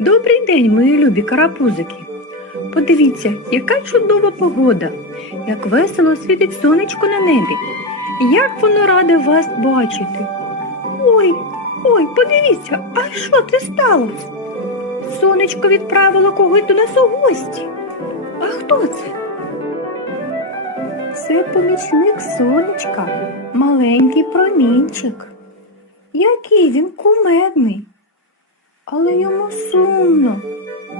Добрий день, мої любі карапузики. Подивіться, яка чудова погода, як весело світить сонечко на небі. Як воно раде вас бачити. Ой, ой, подивіться, а що це сталося? Сонечко відправило когось до нас у гості. А хто це? Це помічник сонечка, маленький промінчик. Який він кумедний. Але йому сумно,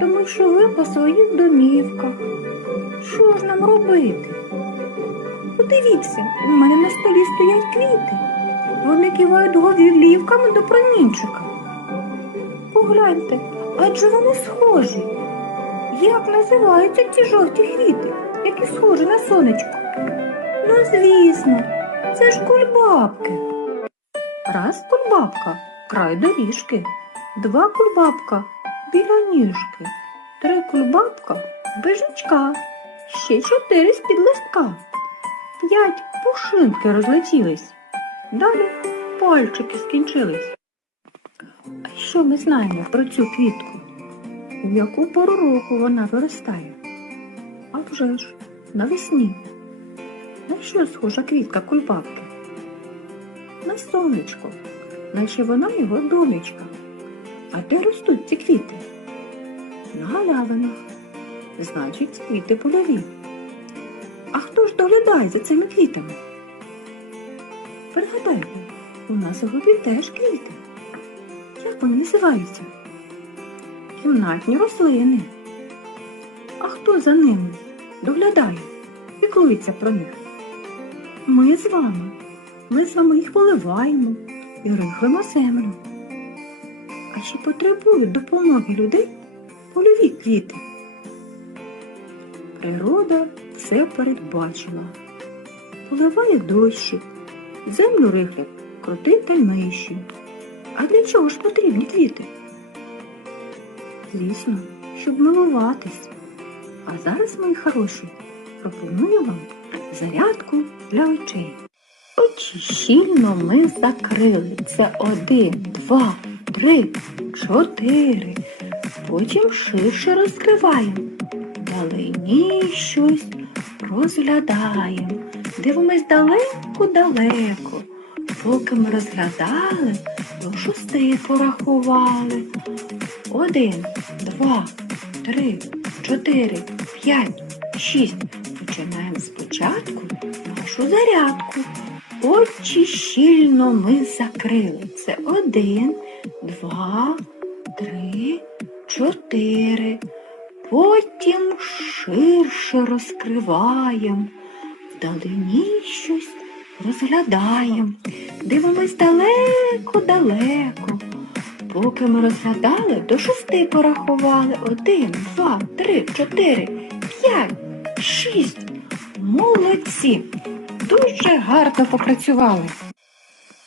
тому що ви по своїх домівках. Що ж нам робити? Подивіться, у мене на столі стоять квіти. Вони кивають говірлівками до промінчика. Погляньте, адже вони схожі. Як називаються ці жовті квіти, які схожі на сонечко? Ну, звісно, це ж кульбабки. Раз кульбабка край доріжки, два кульбабка біля ніжки, три кульбабка без жучка, ще чотири з-під листка, п'ять пушинки розлетілись. Далі пальчики скінчились. А що ми знаємо про цю квітку? У яку пору року вона виростає? А вже ж, навесні. На що схожа квітка кульбабки? На сонечко, наче вона його донечка. А де ростуть ці квіти? На галявинах. Значить, ці квіти польові. А хто ж доглядає за цими квітами? Пригадайте, у нас у групі теж квіти. Як вони називаються? Кімнатні рослини. А хто за ними доглядає, піклується про них? Ми з вами. Ми з вами їх поливаємо і рихлимо землю. А чи потребують допомоги людей польові квіти? Природа все передбачила. Поливає дощі, землю рихлять крути та миші. А для чого ж потрібні квіти? Звісно, щоб милуватись. А зараз, мої хороші, пропоную вам зарядку для очей. Очі щільно ми закрили. Це один, два, три, чотири. Потім ширше розкриваємо. Далині щось розглядаємо. Дивимось далеко-далеко. Поки ми розглядали, до шести порахували. Один, два, три, чотири, п'ять, шість. Починаємо спочатку нашу зарядку. Очі щільно ми закрили. Це один, два, три, чотири. Потім ширше розкриваємо. Вдалині щось розглядаємо. Дивимось далеко-далеко. Поки ми розглядали, до шести порахували. Один, два, три, чотири, п'ять, шість. Молодці! Дуже гарно попрацювали.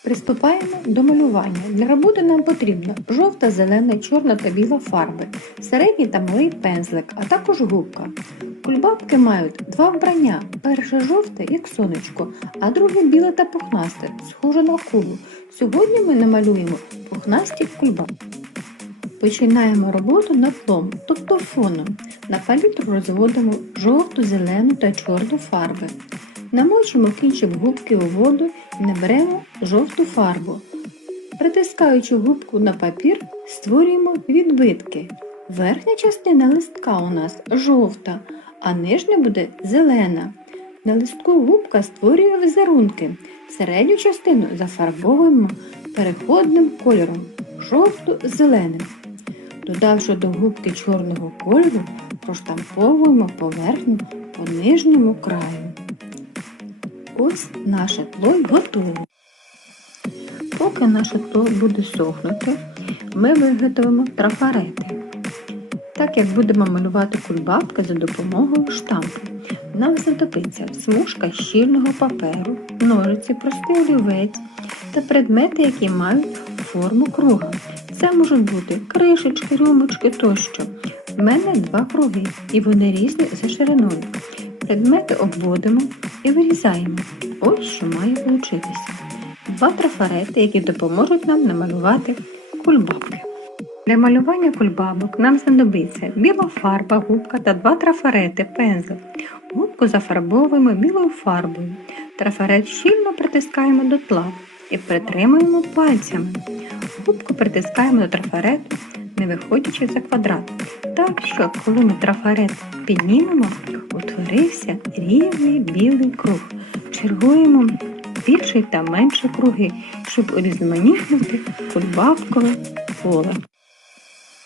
Приступаємо до малювання. Для роботи нам потрібна жовта, зелена, чорна та біла фарби, середній та малий пензлик, а також губка. Кульбабки мають два вбрання. Перше жовте, як сонечко, а друге біле та пухнасте, схоже на кулу. Сьогодні ми намалюємо пухнасті кульбабки. Починаємо роботу над тлом, тобто фоном. На палітру розводимо жовту, зелену та чорну фарби. Намочимо кінчик губки у воду і наберемо жовту фарбу. Притискаючи губку на папір, створюємо відбитки. Верхня частина листка у нас жовта, а нижня буде зелена. На листку губка створює візерунки. Середню частину зафарбовуємо переходним кольором жовто-зеленим. Додавши до губки чорного кольору, проштамповуємо поверхню по нижньому краю. Ось наше тло й готове. Поки наше тло буде сохнути, ми виготовимо трафарети. Так як будемо малювати кульбабки за допомогою штампу. Нам знадобиться смужка щільного паперу, ножиці, простий олівець та предмети, які мають форму круга. Це можуть бути кришечки, рюмочки тощо. В мене два круги, і вони різні за шириною. Предмети обводимо і вирізаємо. Ось що має получитися. Два трафарети, які допоможуть нам намалювати кульбабки. Для малювання кульбабок нам знадобиться біла фарба, губка та два трафарети, пензлик. Губку зафарбовуємо білою фарбою. Трафарет щільно притискаємо до тла і притримуємо пальцями. Губку притискаємо до трафарету, не виходячи за квадрат. Так що, коли ми трафарет піднімемо, утворився рівний білий круг. Чергуємо більший та менший круги, щоб урізноманітнити кульбабкове поле.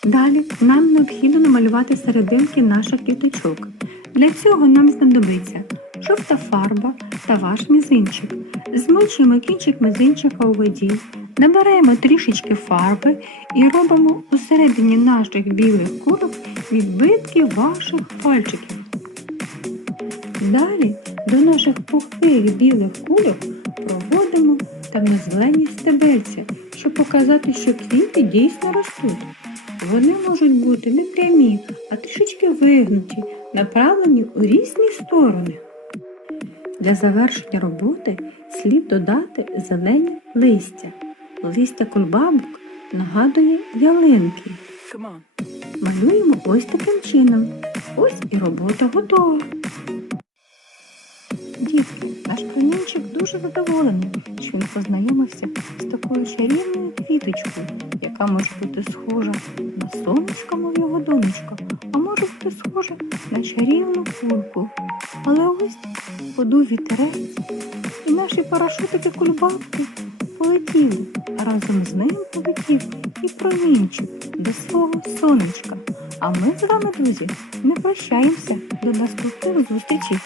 Далі нам необхідно намалювати серединки наших квіточок. Для цього нам знадобиться жовта фарба та ваш мізинчик. Змочуємо кінчик мізинчика у воді, набираємо трішечки фарби і робимо усередині наших білих кульок відбитки ваших пальчиків. Далі до наших пухких білих кульок проводимо темно-зелені стебельця, щоб показати, що квіти дійсно ростуть. Вони можуть бути не прямі, а трішечки вигнуті, направлені у різні сторони. Для завершення роботи слід додати зелені листя. Листя кульбабок нагадує ялинки. Малюємо ось таким чином. Ось і робота готова. Дітки, наш промінчик дуже задоволений, що він познайомився з такою чарівною квіточкою, яка може бути схожа на сонечко, мов його донечко, а може бути схожа на чарівну кульку. Але ось подув вітерець, і наші парашутики кульбабки полетіли, а разом з ним полетів і промінчик до свого сонечка. А ми з вами, друзі, не прощаємося до наступних зустрічей.